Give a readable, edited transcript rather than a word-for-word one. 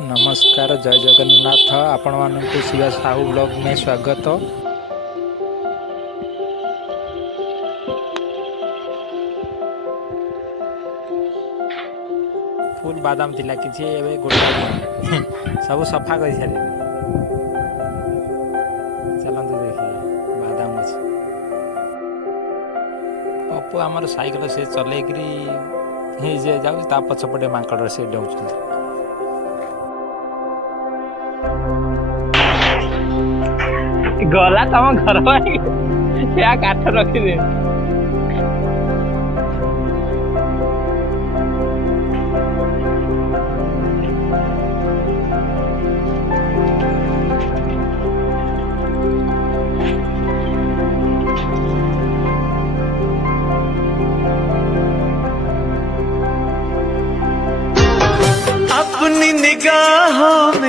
नमस्कार जय जगन्नाथ आपण मानक शिवा साहू ब्लॉग में स्वागत। फुल बादाम थिला किछि एबे गोटा सब सफा कर सारे। चलते देखिए बादाम अच्छे पप्पू आमर साइकिल से चलैकरी जाऊ पछपटे मांकड़ से डे गला तम घर क्या काठ रखिदे अपनी निगाहों में